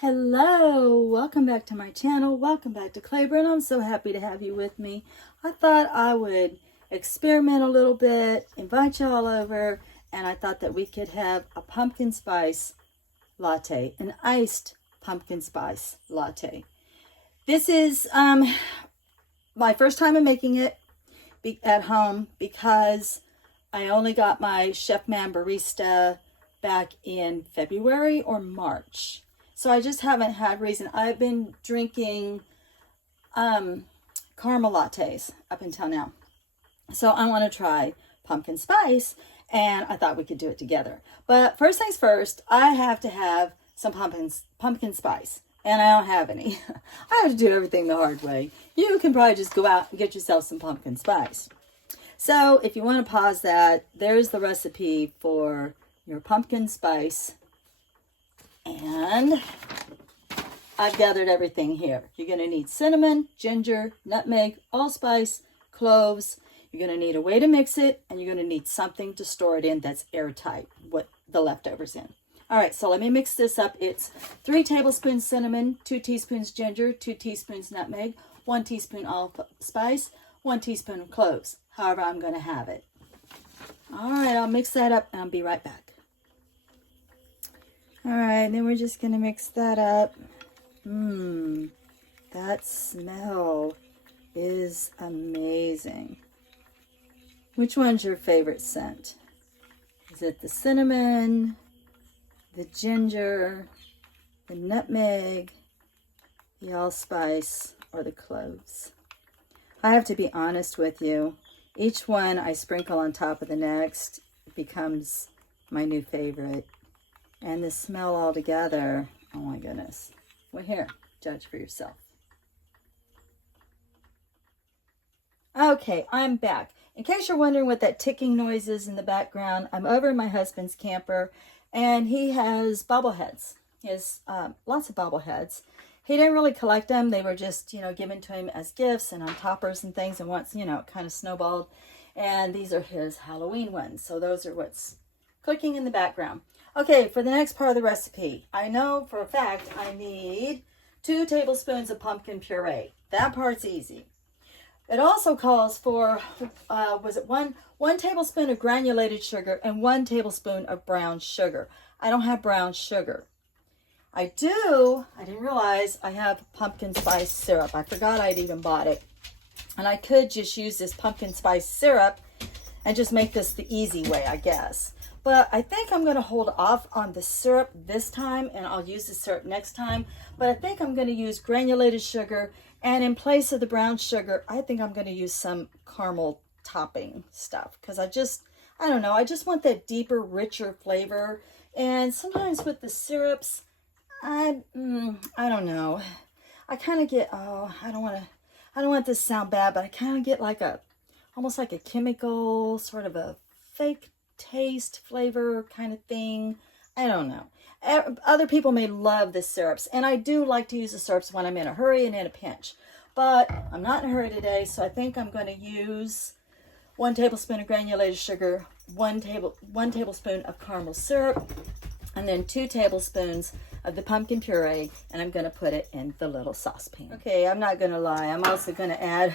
Hello, welcome back to my channel. Welcome back to Claiborne. I'm so happy to have you with me. I thought I would experiment a little bit, invite you all over, and I thought that we could have a pumpkin spice latte, an iced pumpkin spice latte. This is my first time in making it at home because I only got my Chef Man Barista back in February or March. So I just haven't had reason. I've been drinking caramel lattes up until now. So I want to try pumpkin spice, and I thought we could do it together. But first things first, I have to have some pumpkin spice, and I don't have any. I have to do everything the hard way. You can probably just go out and get yourself some pumpkin spice. So if you want to pause that, there's the recipe for your pumpkin spice. And I've gathered everything here. You're going to need cinnamon, ginger, nutmeg, allspice, cloves. You're going to need a way to mix it, and you're going to need something to store it in that's airtight, what the leftovers in. All right, so let me mix this up. It's 3 tablespoons cinnamon, 2 teaspoons ginger, 2 teaspoons nutmeg, 1 teaspoon allspice, 1 teaspoon of cloves, however I'm going to have it. All right, I'll mix that up, and I'll be right back. All right, then we're just going to mix that up. That smell is amazing. Which one's your favorite scent? Is it the cinnamon, the ginger, the nutmeg, the allspice, or the cloves? I have to be honest with you. Each one I sprinkle on top of the next becomes my new favorite. And the smell all together, oh my goodness. Well, here, judge for yourself. Okay, I'm back. In case you're wondering what that ticking noise is in the background, I'm over in my husband's camper, and he has bobbleheads. He has lots of bobbleheads. He didn't really collect them. They were just, given to him as gifts and on toppers and things, and once, it kind of snowballed. And these are his Halloween ones. So those are what's clicking in the background. Okay, for the next part of the recipe, I know for a fact I need 2 tablespoons of pumpkin puree. That part's easy. It also calls for, one tablespoon of granulated sugar and 1 tablespoon of brown sugar. I don't have brown sugar. I didn't realize I have pumpkin spice syrup. I forgot I'd even bought it. And I could just use this pumpkin spice syrup and just make this the easy way, I guess. But I think I'm going to hold off on the syrup this time, and I'll use the syrup next time. But I think I'm going to use granulated sugar, and in place of the brown sugar, I think I'm going to use some caramel topping stuff. Because I don't know, I just want that deeper, richer flavor. And sometimes with the syrups, I don't know. I kind of get, I don't want this to sound bad, but I kind of get almost like a chemical, sort of a fake taste, flavor kind of thing. I don't know. Other people may love the syrups, and I do like to use the syrups when I'm in a hurry and in a pinch. But I'm not in a hurry today, so I think I'm going to use 1 tablespoon of granulated sugar, 1 tablespoon of caramel syrup, and then 2 tablespoons of the pumpkin puree, and I'm going to put it in the little saucepan. Okay, I'm not going to lie. I'm also going to add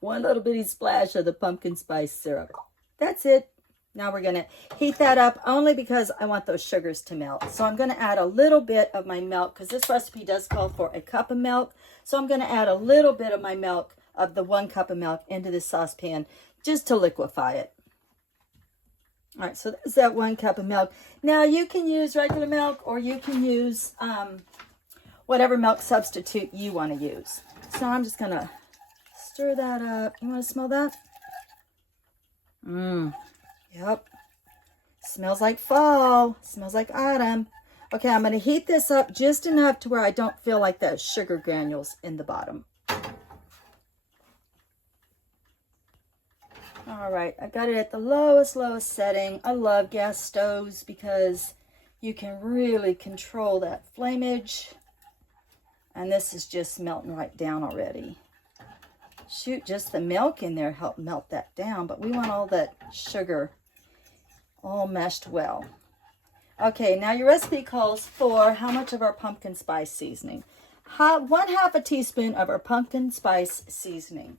1 little bitty splash of the pumpkin spice syrup. That's it. Now we're going to heat that up only because I want those sugars to melt. So I'm going to add a little bit of my milk because this recipe does call for a cup of milk. So I'm going to add a little bit of my milk, of the 1 cup of milk, into this saucepan just to liquefy it. All right, so there's that 1 cup of milk. Now you can use regular milk, or you can use whatever milk substitute you want to use. So I'm just going to stir that up. You want to smell that? Yep. Smells like fall. Smells like autumn. Okay, I'm going to heat this up just enough to where I don't feel like that sugar granules in the bottom. All right, I got it at the lowest setting. I love gas stoves because you can really control that flameage. And this is just melting right down already. Shoot, just the milk in there helped melt that down, but we want all that sugar all meshed well. Okay, now your recipe calls for how much of our pumpkin spice seasoning? 1/2 a teaspoon of our pumpkin spice seasoning.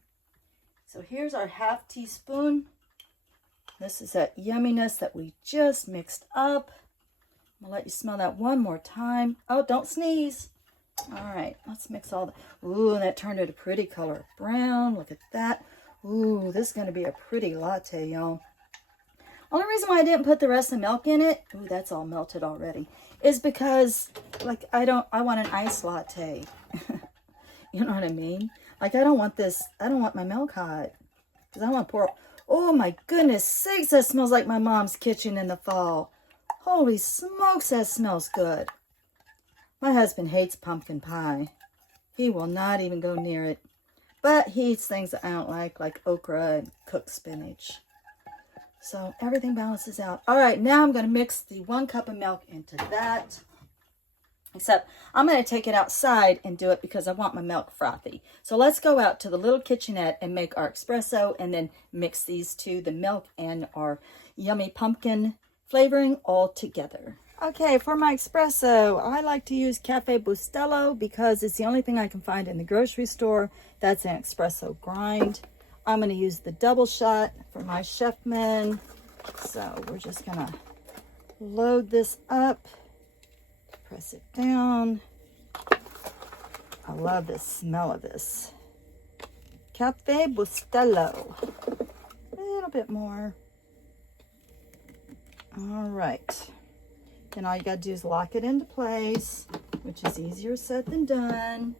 So here's our 1/2 teaspoon. This is that yumminess that we just mixed up. I'm gonna let you smell that one more time. Oh, don't sneeze. All right, let's mix all that. Ooh, that turned it a pretty color. Brown, look at that. Ooh, this is gonna be a pretty latte, y'all. Only reason why I didn't put the rest of the milk in it, ooh, that's all melted already, is because, like, I want an iced latte. You know what I mean? Like, I don't want my milk hot. Because I want to pour, oh my goodness sakes, that smells like my mom's kitchen in the fall. Holy smokes, that smells good. My husband hates pumpkin pie. He will not even go near it. But he eats things that I don't like okra and cooked spinach. So everything balances out. All right, now I'm going to mix the 1 cup of milk into that. Except I'm going to take it outside and do it because I want my milk frothy. So let's go out to the little kitchenette and make our espresso and then mix these two, the milk and our yummy pumpkin flavoring all together. Okay, for my espresso, I like to use Cafe Bustelo because it's the only thing I can find in the grocery store that's an espresso grind. I'm going to use the double shot for my Chefman. So we're just going to load this up, press it down. I love the smell of this. Cafe Bustelo. A little bit more. All right. Then all you got to do is lock it into place, which is easier said than done.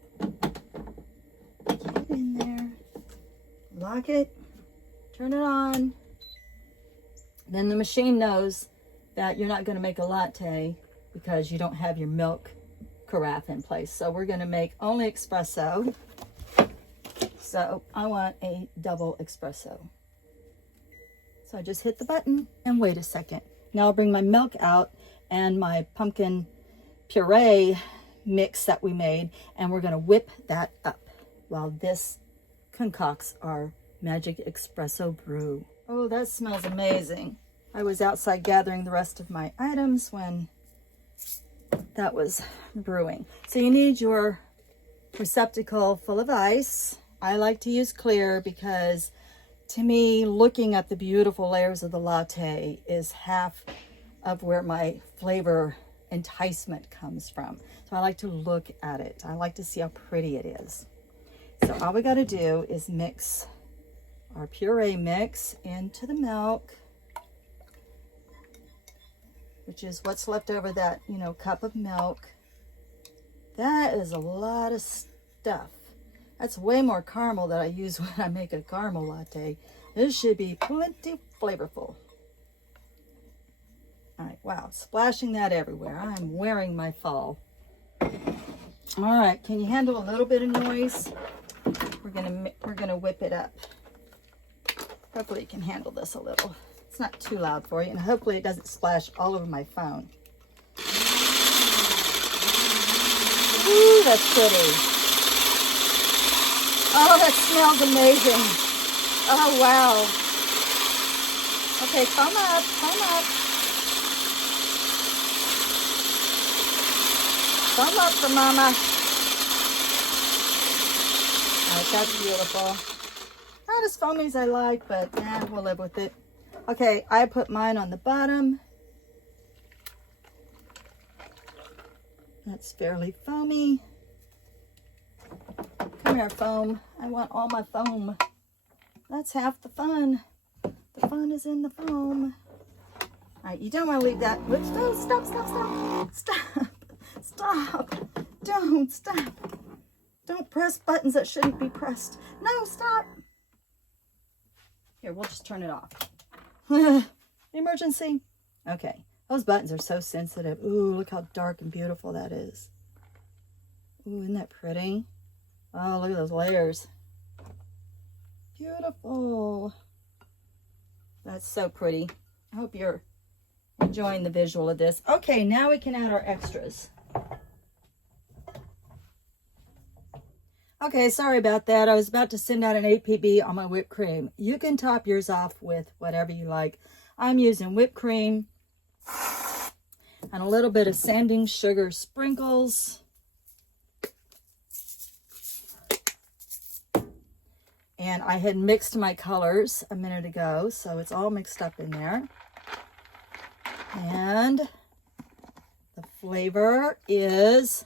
Get it in there. Lock it, turn it on. Then the machine knows that you're not going to make a latte because you don't have your milk carafe in place. So we're going to make only espresso. So I want a double espresso. So I just hit the button and wait a second. Now I'll bring my milk out and my pumpkin puree mix that we made, and we're going to whip that up while this concocts our magic espresso brew. Oh, that smells amazing. I was outside gathering the rest of my items when that was brewing. So you need your receptacle full of ice. I like to use clear because to me, looking at the beautiful layers of the latte is half of where my flavor enticement comes from. So I like to look at it. I like to see how pretty it is. So all we got to do is mix our puree mix into the milk, which is what's left over that, cup of milk. That is a lot of stuff. That's way more caramel that I use when I make a caramel latte. This should be plenty flavorful. All right, wow, splashing that everywhere. I'm wearing my fall. All right, can you handle a little bit of noise? We're gonna whip it up. Hopefully you can handle this a little. It's not too loud for you, and hopefully it doesn't splash all over my phone. Ooh, that's pretty. Oh, that smells amazing. Oh, wow. Okay, foam up, foam up. Foam up for Mama. All right, that's beautiful. Not as foamy as I like, but we'll live with it. Okay, I put mine on the bottom. That's fairly foamy. Come here, foam. I want all my foam. That's half the fun. The fun is in the foam. All right, you don't want to leave that. Whoops, no, stop, stop, stop. Stop. Stop. Don't stop. Don't press buttons that shouldn't be pressed. No, stop. Here, we'll just turn it off. Emergency. Okay, those buttons are so sensitive. Ooh, look how dark and beautiful that is. Ooh, isn't that pretty? Oh, look at those layers. Beautiful. That's so pretty. I hope you're enjoying the visual of this. Okay, now we can add our extras. Okay, sorry about that. I was about to send out an APB on my whipped cream. You can top yours off with whatever you like. I'm using whipped cream. I'm and a little bit of sanding sugar sprinkles. And I had mixed my colors a minute ago, so it's all mixed up in there. And the flavor is,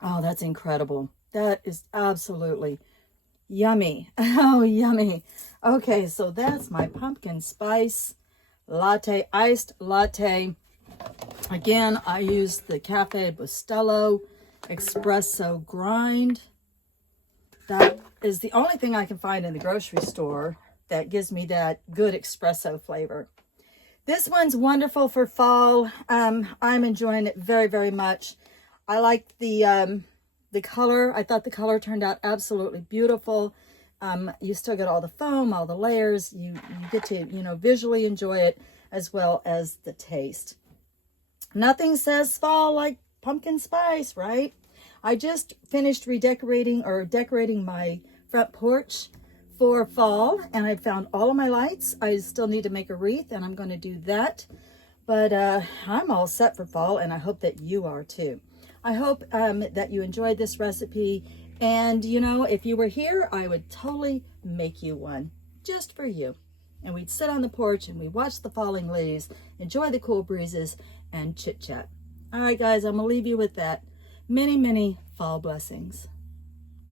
oh, that's incredible. That is absolutely yummy. Oh, yummy. Okay, so that's my pumpkin spice latte, iced latte. Again, I used the Cafe Bustelo espresso grind. That is the only thing I can find in the grocery store that gives me that good espresso flavor. This one's wonderful for fall. I'm enjoying it very, very much. I like the color. I thought the color turned out absolutely beautiful. You still get all the foam, all the layers. You get to, visually enjoy it as well as the taste. Nothing says fall like pumpkin spice, right? I just finished decorating my front porch for fall, and I found all of my lights. I still need to make a wreath, and I'm going to do that. But I'm all set for fall, and I hope that you are too. I hope that you enjoyed this recipe, and if you were here, I would totally make you one just for you. And we'd sit on the porch and we'd watch the falling leaves, enjoy the cool breezes, and chit chat. All right, guys, I'm gonna leave you with that. Many, many fall blessings.